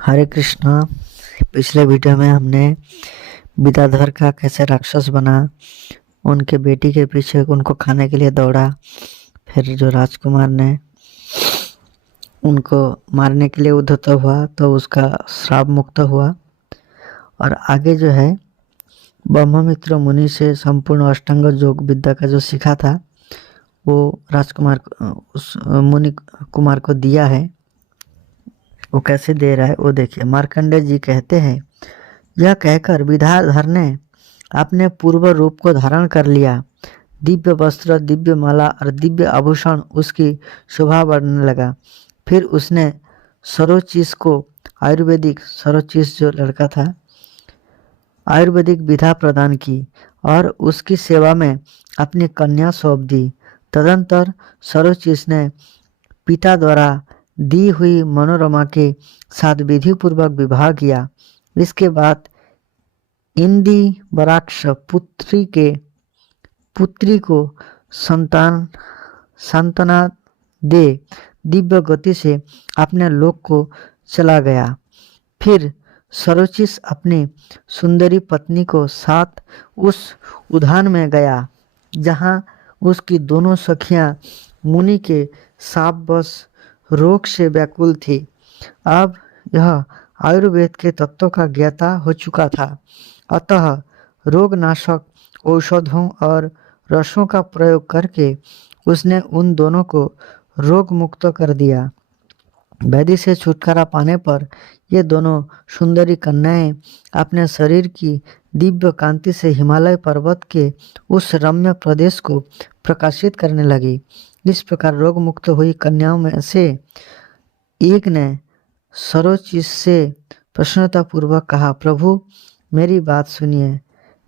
हरे कृष्णा। पिछले वीडियो में हमने विद्याधर का कैसे राक्षस बना, उनके बेटी के पीछे उनको खाने के लिए दौड़ा, फिर जो राजकुमार ने उनको मारने के लिए उद्यत हुआ तो उसका श्राप मुक्त हुआ। और आगे जो है ब्रह्ममित्र मुनि से संपूर्ण अष्टांग योग विद्या का जो सीखा था वो राजकुमार उस मुनि कुमार को दिया है। वो कैसे दे रहा है वो देखिए। मार्कंडेय जी कहते हैं, यह कहकर विद्याधर ने अपने पूर्व रूप को धारण कर लिया। दिव्य वस्त्र, दिव्य माला और दिव्य आभूषण उसकी शोभा बढ़ने लगा। फिर उसने सरोचिस को आयुर्वेदिक, सरोचिस जो लड़का था, आयुर्वेदिक विधा प्रदान की और उसकी सेवा में अपनी कन्या सौंप दी। तदंतर सरोचिस ने पिता द्वारा दी हुई मनोरमा के साथ विधि पूर्वक विवाह किया। इसके बाद इंदी वराक्ष पुत्री को सांत्वना दे दिव्य गति से अपने लोक को चला गया। फिर सरोचिस अपनी सुंदरी पत्नी को साथ उस उद्यान में गया जहाँ उसकी दोनों सखियां मुनि के शापवश रोग से व्याकुल थी। अब यह आयुर्वेद के तत्वों का ज्ञाता हो चुका था, अतः रोगनाशक औषधों और रसों का प्रयोग करके उसने उन दोनों को रोग मुक्त कर दिया। व्याधि से छुटकारा पाने पर ये दोनों सुंदरी कन्याएं अपने शरीर की दिव्य कांति से हिमालय पर्वत के उस रम्य प्रदेश को प्रकाशित करने लगी। इस प्रकार रोग मुक्त हुई कन्याओं में से एक ने सरोचिस से प्रसन्नतापूर्वक कहा, प्रभु मेरी बात सुनिए।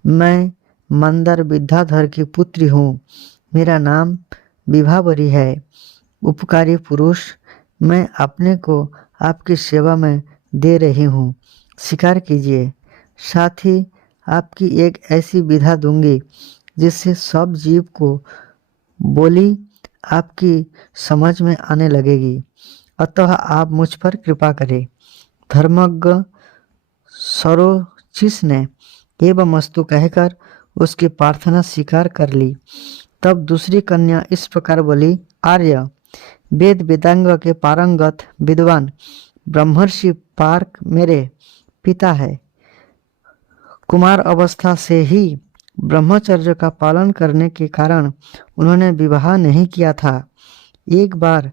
मैं मंदर विद्याधर की पुत्री हूँ। मेरा नाम विभावरी है। उपकारी पुरुष, मैं अपने को आपकी सेवा में दे रही हूँ, स्वीकार कीजिए। साथ ही आपकी एक ऐसी विधा दूंगी जिससे सब जीव को बोली आपकी समझ में आने लगेगी, अतः आप मुझ पर कृपा करें। धर्मज्ञ सरोचिस ने एवमस्तु कहकर उसकी प्रार्थना स्वीकार कर ली। तब दूसरी कन्या इस प्रकार बोली, आर्य, वेद वेदांग के पारंगत विद्वान ब्रह्मर्षि पार्क मेरे पिता है। कुमार अवस्था से ही ब्रह्मचर्य का पालन करने के कारण उन्होंने विवाह नहीं किया था। एक बार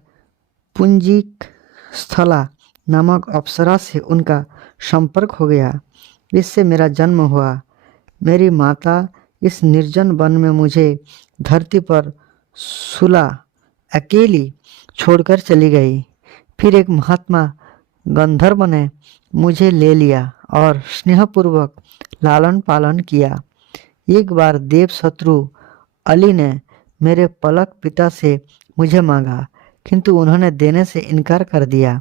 पुंजिक स्थला नामक अप्सरा से उनका संपर्क हो गया। इससे मेरा जन्म हुआ। मेरी माता इस निर्जन वन में मुझे धरती पर सुला अकेली छोड़कर चली गई। फिर एक महात्मा गंधर्व ने मुझे ले लिया और स्नेहपूर्वक लालन पालन किया। एक बार देव शत्रु अली ने मेरे पलक पिता से मुझे मांगा, किंतु उन्होंने देने से इनकार कर दिया।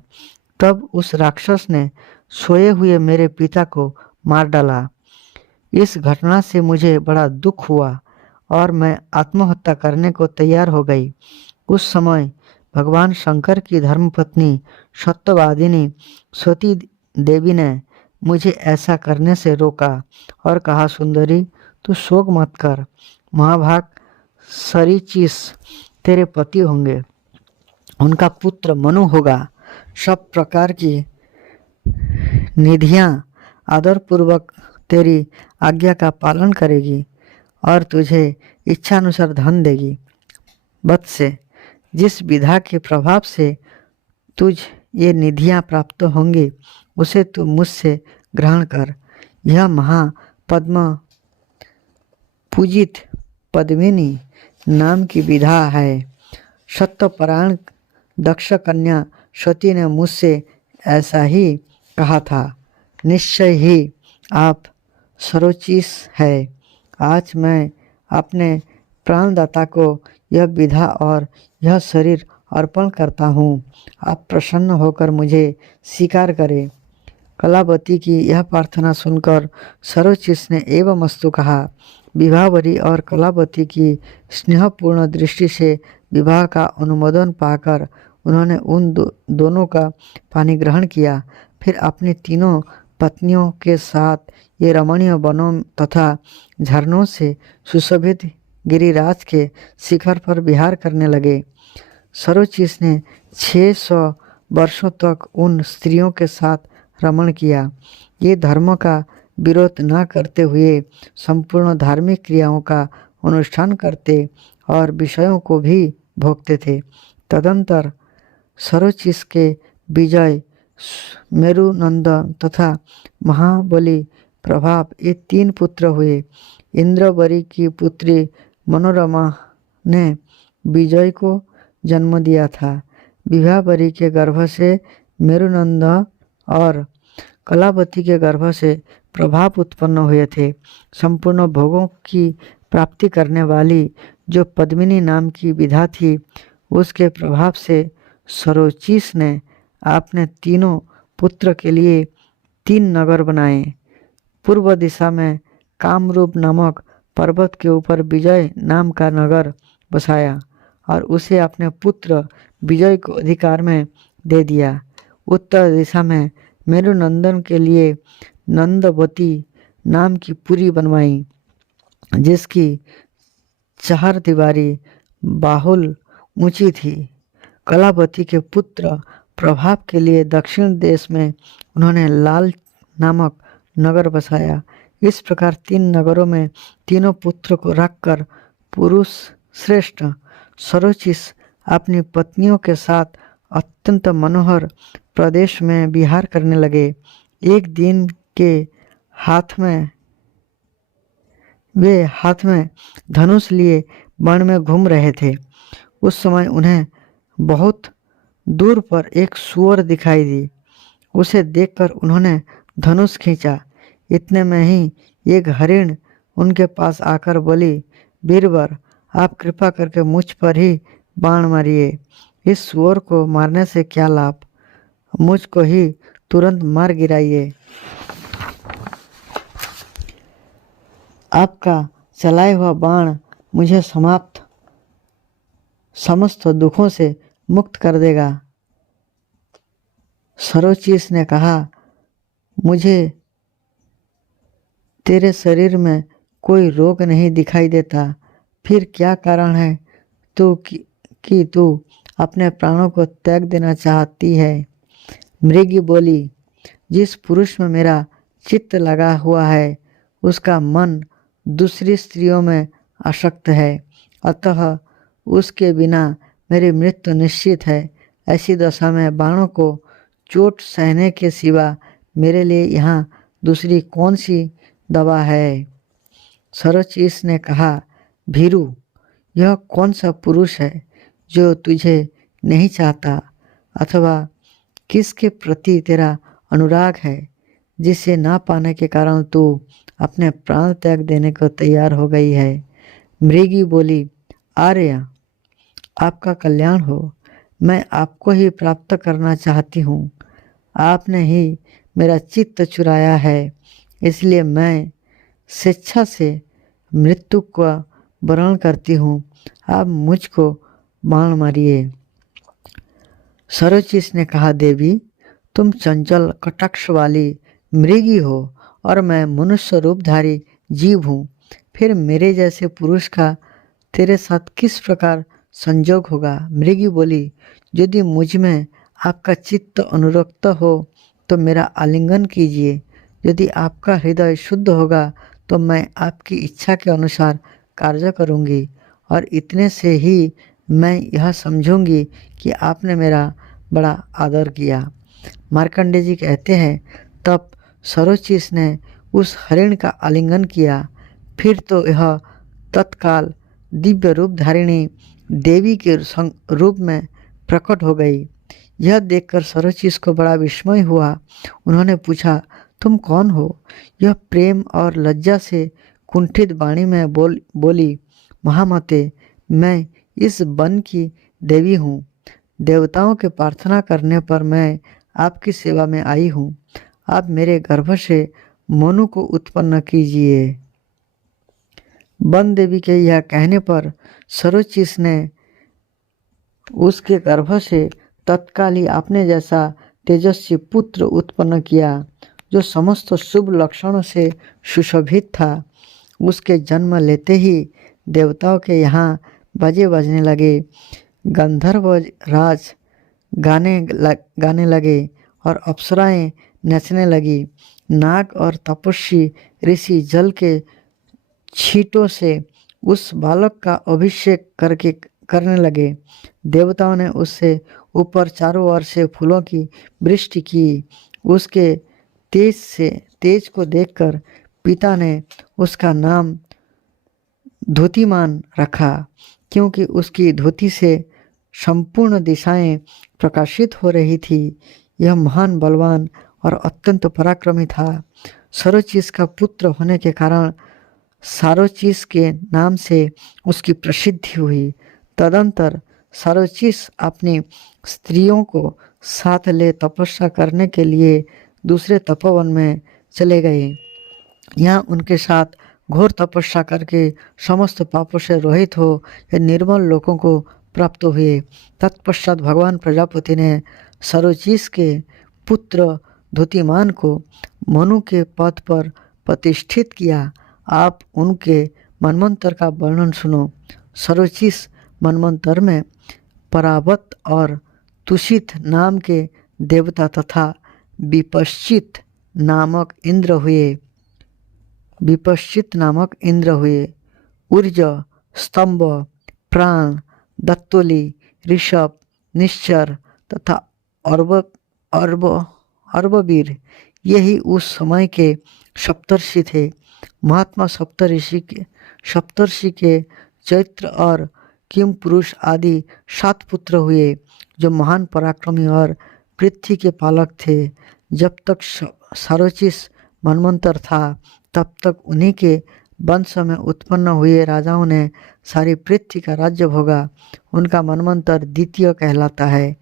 तब उस राक्षस ने सोए हुए मेरे पिता को मार डाला। इस घटना से मुझे बड़ा दुख हुआ और मैं आत्महत्या करने को तैयार हो गई। उस समय भगवान शंकर की धर्मपत्नी सत्यवादिनी सती देवी ने मुझे ऐसा करने से रोका और कहा, सुंदरी तू शोक मत कर, महाभाग सरीचिस तेरे पति होंगे, उनका पुत्र मनु होगा। सब प्रकार की निधियां आदरपूर्वक तेरी आज्ञा का पालन करेगी और तुझे इच्छानुसार धन देगी। वत्से, जिस विधा के प्रभाव से तुझ ये निधियां प्राप्त होंगी उसे तू मुझसे ग्रहण कर। यह महापद्म पूजित पद्मिनी नाम की विधा है। सत्यपरायण दक्ष कन्या सती ने मुझसे ऐसा ही कहा था। निश्चय ही आप सरोचिस है। आज मैं अपने प्राणदाता को यह विधा और यह शरीर अर्पण करता हूँ। आप प्रसन्न होकर मुझे स्वीकार करें। कलावती की यह प्रार्थना सुनकर सरोचिस ने एवमस्तु कहा। विभावरी और कलावती की स्नेहपूर्ण दृष्टि से विवाह का अनुमोदन पाकर उन्होंने उन दोनों का पानी ग्रहण किया। फिर अपनी तीनों पत्नियों के साथ ये रमणीय वनों तथा झरनों से सुशोभित गिरिराज के शिखर पर विहार करने लगे। सरोचिस ने 600 वर्षों तक उन स्त्रियों के साथ रमण किया। ये धर्म का विरोध न करते हुए संपूर्ण धार्मिक क्रियाओं का अनुष्ठान करते और विषयों को भी भोगते थे। तदंतर सरोचिस के विजय, मेरुनंदन तथा महाबली प्रभाव ये 3 पुत्र हुए। इंद्रवरी की पुत्री मनोरमा ने विजय को जन्म दिया था। विवाहवरी के गर्भ से मेरुनंद और कलावती के गर्भ से प्रभाव उत्पन्न हुए थे। संपूर्ण भोगों की प्राप्ति करने वाली जो पद्मिनी नाम की विधा थी, उसके प्रभाव से सरोचिस ने अपने तीनों पुत्र के लिए 3 नगर बनाए। पूर्व दिशा में कामरूप नामक पर्वत के ऊपर विजय नाम का नगर बसाया और उसे अपने पुत्र विजय को अधिकार में दे दिया। उत्तर दिशा में मेरुनंदन के लिए नंदवती नाम की पुरी बनवाई, जिसकी 4 दीवारी बाहुल ऊंची थी। कलावती के पुत्र प्रभाव के लिए दक्षिण देश में उन्होंने लाल नामक नगर बसाया। इस प्रकार 3 नगरों में तीनों पुत्र को रखकर पुरुष श्रेष्ठ सरोचिस अपनी पत्नियों के साथ अत्यंत मनोहर प्रदेश में विहार करने लगे। एक दिन के वे हाथ में धनुष लिए वन में घूम रहे थे। उस समय उन्हें बहुत दूर पर एक सूअर दिखाई दी। उसे देखकर उन्होंने धनुष खींचा। इतने में ही एक हरिण उनके पास आकर बोली, बीरबर, आप कृपा करके मुझ पर ही बाण मारिए। इस सूअर को मारने से क्या लाभ, मुझको ही तुरंत मार गिराइए। आपका चलाया हुआ बाण मुझे समस्त दुखों से मुक्त कर देगा। सरोचिस ने कहा, मुझे तेरे शरीर में कोई रोग नहीं दिखाई देता, फिर क्या कारण है कि तू अपने प्राणों को त्याग देना चाहती है। मृगी बोली, जिस पुरुष में मेरा चित्त लगा हुआ है उसका मन दूसरी स्त्रियों में आसक्त है, अतः उसके बिना मेरी मृत्यु निश्चित है। ऐसी दशा में बाणों को चोट सहने के सिवा मेरे लिए यहाँ दूसरी कौन सी दवा है। सरोचिस ने कहा, भीरु, यह कौन सा पुरुष है जो तुझे नहीं चाहता, अथवा किसके प्रति तेरा अनुराग है जिसे ना पाने के कारण तू अपने प्राण त्याग देने को तैयार हो गई है। मृगी बोली, आर्य, आपका कल्याण हो, मैं आपको ही प्राप्त करना चाहती हूँ। आपने ही मेरा चित्त चुराया है, इसलिए मैं स्वेच्छा से मृत्यु का वरण करती हूँ। आप मुझको बाण मारिए। सरोचिस ने कहा, देवी, तुम चंचल कटाक्ष वाली मृगी हो और मैं मनुष्य रूपधारी जीव हूँ। फिर मेरे जैसे पुरुष का तेरे साथ किस प्रकार संजोग होगा। मृगी बोली, यदि मुझ में आपका चित्त अनुरक्त हो तो मेरा आलिंगन कीजिए। यदि आपका हृदय शुद्ध होगा तो मैं आपकी इच्छा के अनुसार कार्य करूँगी और इतने से ही मैं यह समझूंगी कि आपने मेरा बड़ा आदर किया। मार्कंडे जी कहते हैं, तब सरोचिस ने उस हरिण का आलिंगन किया। फिर तो यह तत्काल दिव्य रूप धारिणी देवी के रूप में प्रकट हो गई। यह देखकर सरोचिस को बड़ा विस्मय हुआ। उन्होंने पूछा, तुम कौन हो। यह प्रेम और लज्जा से कुंठित वाणी में बोली, महामते, मैं इस वन की देवी हूँ। देवताओं के प्रार्थना करने पर मैं आपकी सेवा में आई हूँ। आप मेरे गर्भ से मनु को उत्पन्न कीजिए। वन देवी के यह कहने पर सरोचिस ने उसके गर्भ से तत्काल ही अपने जैसा तेजस्वी पुत्र उत्पन्न किया जो समस्त शुभ लक्षणों से सुशोभित था। उसके जन्म लेते ही देवताओं के यहाँ बाजे बजने लगे, गंधर्व राज गाने लगे और अप्सराएं नचने लगी। नाग और तपस्वी ऋषि जल के छींटों से उस बालक का अभिषेक करने लगे। देवताओं ने उससे ऊपर चारों ओर से फूलों की वृष्टि की। उसके तेज को देखकर पिता ने उसका नाम धोतीमान रखा, क्योंकि उसकी धोती से संपूर्ण दिशाएं प्रकाशित हो रही थी। यह महान बलवान और अत्यंत पराक्रमी था। सरोचिस का पुत्र होने के कारण सारोचिस के नाम से उसकी प्रसिद्धि हुई। तदंतर सारोचिस अपनी स्त्रियों को साथ ले तपस्या करने के लिए दूसरे तपोवन में चले गए। यहाँ उनके साथ घोर तपस्या करके समस्त पापों से रहित हो ये निर्मल लोगों को प्राप्त हुए। तत्पश्चात भगवान प्रजापति ने सरोचिस के पुत्र धोतीमान को मनु के पद पर प्रतिष्ठित किया। आप उनके मनमंत्र का वर्णन सुनो। सरोचिस मनमंत्र में परावत और तुषित नाम के देवता तथा विपश्चित नामक इंद्र हुए। ऊर्ज, स्तंभ, प्राण, दत्तोली, ऋषभ, निश्चर तथा अर्बवीर यही उस समय के सप्तर्षि थे। महात्मा सप्तर्षि के चैत्र और किम पुरुष आदि 7 पुत्र हुए जो महान पराक्रमी और पृथ्वी के पालक थे। जब तक सारोचिस मनमंत्र था तब तक उन्हीं के वंश में उत्पन्न हुए राजाओं ने सारी पृथ्वी का राज्य भोगा। उनका मनमंत्र द्वितीय कहलाता है।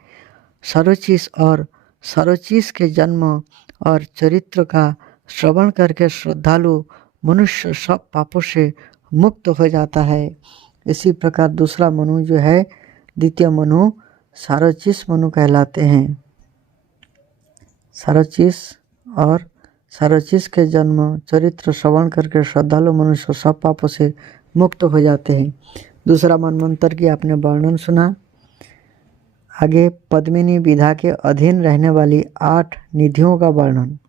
सारोचिस के जन्म और चरित्र का श्रवण करके श्रद्धालु मनुष्य सब पापों से मुक्त हो जाता है। इसी प्रकार दूसरा मनु जो है, द्वितीय मनु, सारोचिस मनु कहलाते हैं। सारोचिस के जन्म चरित्र श्रवण करके श्रद्धालु मनुष्य सब पापों से मुक्त हो जाते हैं। दूसरा मनमंत्र की आपने वर्णन सुना। आगे पद्मिनी विधा के अधीन रहने वाली 8 निधियों का वर्णन।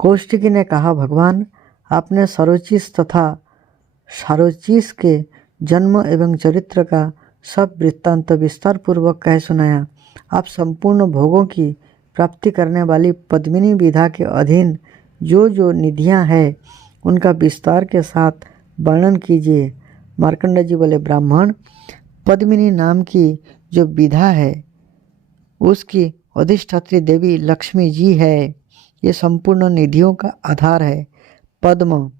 कौशिकी ने कहा, भगवान आपने सरोचिस तथा सारोचिस के जन्म एवं चरित्र का सब वृत्तांत विस्तार पूर्वक कह सुनाया। आप संपूर्ण भोगों की प्राप्ति करने वाली पद्मिनी विधा के अधीन जो निधियां हैं उनका विस्तार के साथ वर्णन कीजिए। मार्कंडेय जी बोले, ब्राह्मण, पद्मिनी नाम की जो विधा है उसकी अधिष्ठात्री देवी लक्ष्मी जी है। ये संपूर्ण निधियों का आधार है। पद्म,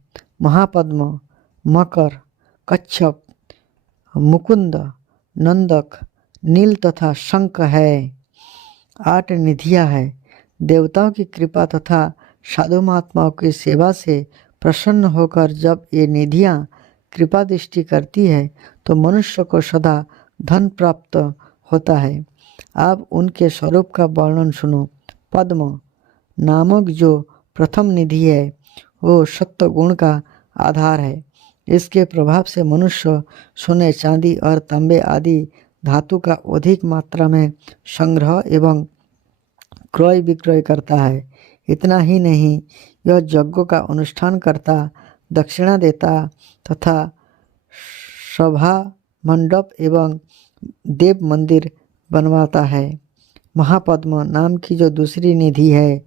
महापद्म, मकर, कच्छप, मुकुंद, नंदक, नील तथा शंख है। 8 निधियां है। देवताओं की कृपा तथा साधु महात्माओं की सेवा से प्रसन्न होकर जब ये निधियां कृपा दृष्टि करती है तो मनुष्य को सदा धन प्राप्त होता है। आप उनके स्वरूप का वर्णन सुनो। पद्म नामक जो प्रथम निधि है वो सत्व गुण का आधार है। इसके प्रभाव से मनुष्य सोने, चांदी और तांबे आदि धातु का अधिक मात्रा में संग्रह एवं क्रय विक्रय करता है। इतना ही नहीं, यह यज्ञों का अनुष्ठान करता, दक्षिणा देता तथा सभा मंडप एवं देव मंदिर बनवाता है। महापद्म नाम की जो दूसरी निधि है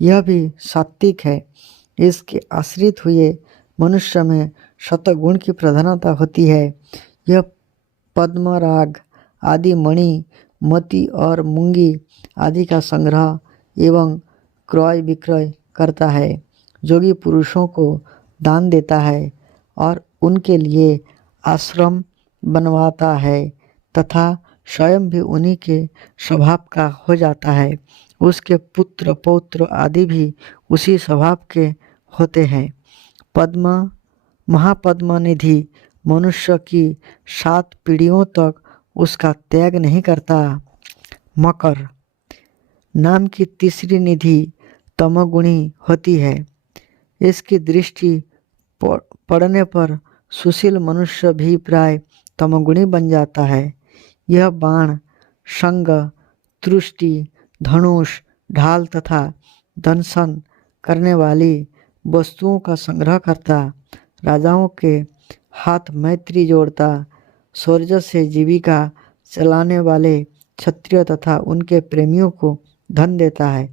यह भी सात्विक है। इसके आश्रित हुए मनुष्य में शतगुण की प्रधानता होती है। यह पद्मराग आदि मणि, मोती और मूंगी आदि का संग्रह एवं क्रय विक्रय करता है। जोगी पुरुषों को दान देता है और उनके लिए आश्रम बनवाता है तथा स्वयं भी उन्हीं के स्वभाव का हो जाता है। उसके पुत्र पौत्र आदि भी उसी स्वभाव के होते हैं। पद्म महापद्म निधि मनुष्य की 7 पीढ़ियों तक उसका त्याग नहीं करता। मकर नाम की तीसरी निधि तमोगुणी होती है। इसकी दृष्टि पड़ने पर सुशील मनुष्य भी प्राय तमोगुणी बन जाता है। यह बाण, शंग, तुष्टि, धनुष, ढाल तथा दंशन करने वाली वस्तुओं का संग्रह करता, राजाओं के हाथ मैत्री जोड़ता, शौर्य से जीविका चलाने वाले क्षत्रिय तथा उनके प्रेमियों को धन देता है।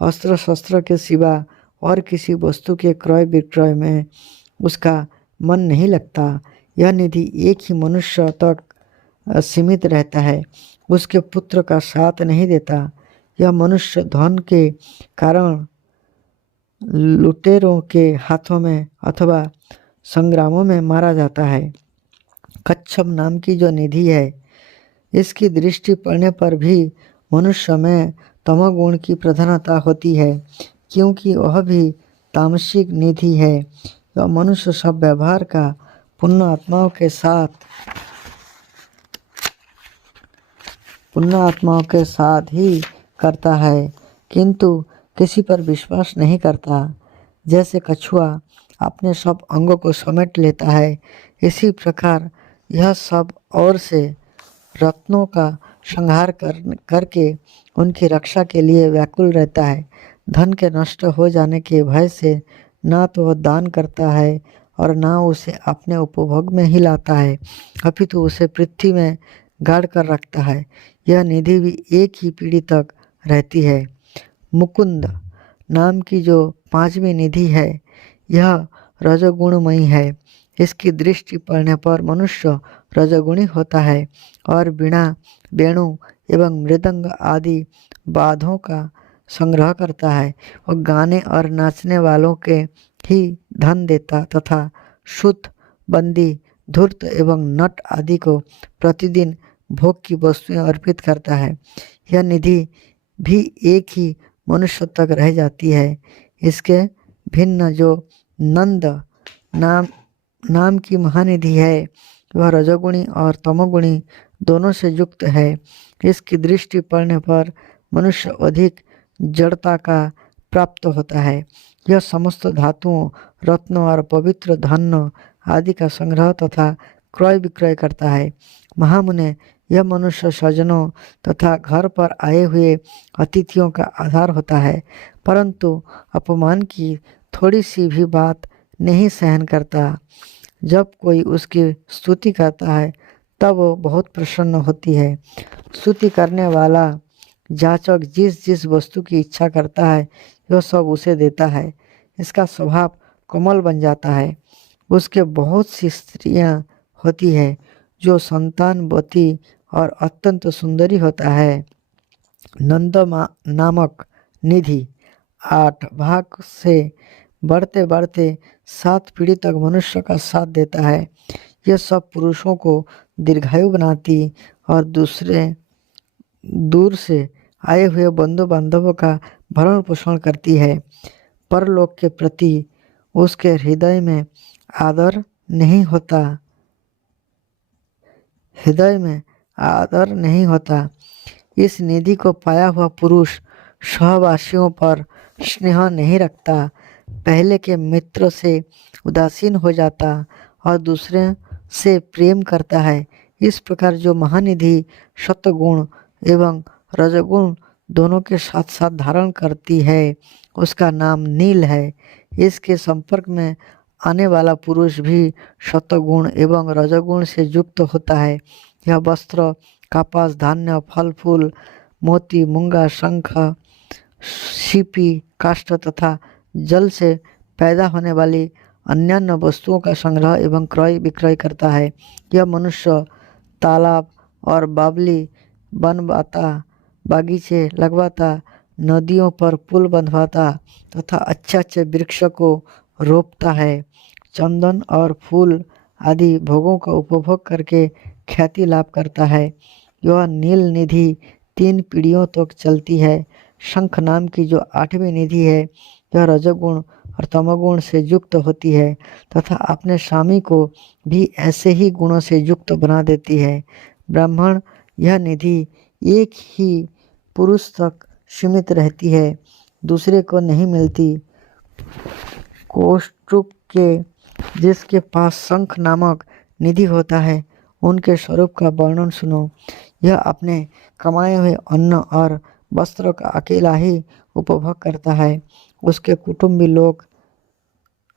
अस्त्र शस्त्र के सिवा और किसी वस्तु के क्रय विक्रय में उसका मन नहीं लगता। यह निधि एक ही मनुष्य तक सीमित रहता है, उसके पुत्र का साथ नहीं देता। यह मनुष्य धन के कारण लुटेरों के हाथों में अथवा संग्रामों में मारा जाता है। कच्छप नाम की जो निधि है, इसकी दृष्टि पड़ने पर भी मनुष्य में तमोगुण की प्रधानता होती है, क्योंकि वह भी तामसिक निधि है। यह मनुष्य सब व्यवहार का पुण्य आत्माओं के साथ ही करता है, किंतु किसी पर विश्वास नहीं करता। जैसे कछुआ अपने सब अंगों को समेट लेता है, इसी प्रकार यह सब ओर से रत्नों का संहार करके उनकी रक्षा के लिए व्याकुल रहता है। धन के नष्ट हो जाने के भय से ना तो वह दान करता है और ना उसे अपने उपभोग में ही लाता है, अपितु उसे पृथ्वी में गाड़ कर रखता है। यह निधि भी एक ही पीढ़ी तक रहती है। मुकुंद नाम की जो पांचवी निधि है, यह रजोगुणमयी है। इसकी दृष्टि पड़ने पर मनुष्य रजोगुणी होता है और वीणा, वेणु एवं मृदंग आदि वाद्यों का संग्रह करता है। वह गाने और नाचने वालों के ही धन देता तथा शुद्ध, बंदी, धूर्त एवं नट आदि को प्रतिदिन भोग की वस्तुएं अर्पित करता है। यह निधि भी एक ही मनुष्य तक रह जाती है। इसके भिन्न जो नंद नाम की महानिधि है, वह रजोगुणी और तमोगुणी दोनों से युक्त है। इसकी दृष्टि पड़ने पर मनुष्य अधिक जड़ता का प्राप्त होता है। यह समस्त धातुओं, रत्नों और पवित्र धन आदि का संग्रह तथा क्रय विक्रय करता है। महामुने, यह मनुष्य स्वजनों तथा घर पर आए हुए अतिथियों का आधार होता है, परंतु अपमान की थोड़ी सी भी बात नहीं सहन करता। जब कोई उसकी स्तुति करता है तब वो बहुत प्रसन्न होती है। स्तुति करने वाला जाचक जिस जिस वस्तु की इच्छा करता है, वह सब उसे देता है। इसका स्वभाव कोमल बन जाता है। उसके बहुत सी स्त्रियां होती है जो संतानवती और अत्यंत सुंदरी होता है। नंद नामक निधि 8 भाग से बढ़ते बढ़ते 7 पीढ़ी तक मनुष्य का साथ देता है। यह सब पुरुषों को दीर्घायु बनाती और दूर से आए हुए बंधु बांधवों का भरण पोषण करती है। परलोक के प्रति उसके हृदय में आदर नहीं होता। इस निधि को पाया हुआ पुरुष सहवासियों पर स्नेह नहीं रखता, पहले के मित्र से उदासीन हो जाता और दूसरे से प्रेम करता है। इस प्रकार जो महानिधि सत्वगुण एवं रजोगुण दोनों के साथ साथ धारण करती है, उसका नाम नील है। इसके संपर्क में आने वाला पुरुष भी सत्वगुण एवं रजोगुण से युक्त होता है। यह वस्त्र, कपास, धान्य, फल फूल, मोती, मूंगा, शंख, सीपी, काष्ठ तथा जल से पैदा होने वाली अन्यान्य वस्तुओं का संग्रह एवं क्रय विक्रय करता है। यह मनुष्य तालाब और बावली बनवाता, बागीचे लगवाता, नदियों पर पुल बंधवाता तथा अच्छे अच्छे वृक्ष को रोपता है। चंदन और फूल आदि भोगों का उपभोग करके ख्याति लाभ करता है। यह नील निधि 3 पीढ़ियों तक चलती है। शंख नाम की जो 8वीं निधि है, यह रजोगुण और तमोगुण से युक्त होती है तथा अपने स्वामी को भी ऐसे ही गुणों से युक्त बना देती है। ब्राह्मण, यह निधि एक ही पुरुष तक सीमित रहती है, दूसरे को नहीं मिलती। कौष्टुक के जिसके पास शंख नामक निधि होता है, उनके स्वरूप का वर्णन सुनो। यह अपने कमाए हुए अन्न और वस्त्रों का अकेला ही उपभोग करता है। उसके कुटुंबी लोग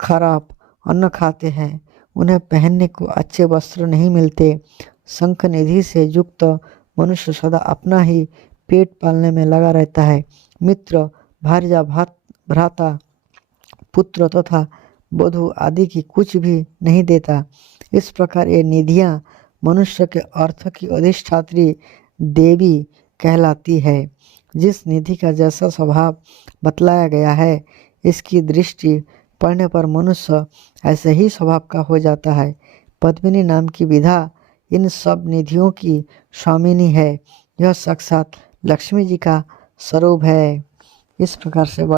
खराब अन्न खाते हैं, उन्हें पहनने को अच्छे वस्त्र नहीं मिलते। शंख निधि से युक्त मनुष्य सदा अपना ही पेट पालने में लगा रहता है। मित्र, भार्या, भ्राता, पुत्र तथा वधु आदि की कुछ भी नहीं देता। इस प्रकार ये निधियां मनुष्य के अर्थ की अधिष्ठात्री देवी कहलाती है। जिस निधि का जैसा स्वभाव बतलाया गया है, इसकी दृष्टि पड़ने पर मनुष्य ऐसे ही स्वभाव का हो जाता है। पद्मिनी नाम की विधा इन सब निधियों की स्वामिनी है। यह साक्षात लक्ष्मी जी का स्वरूप है। इस प्रकार से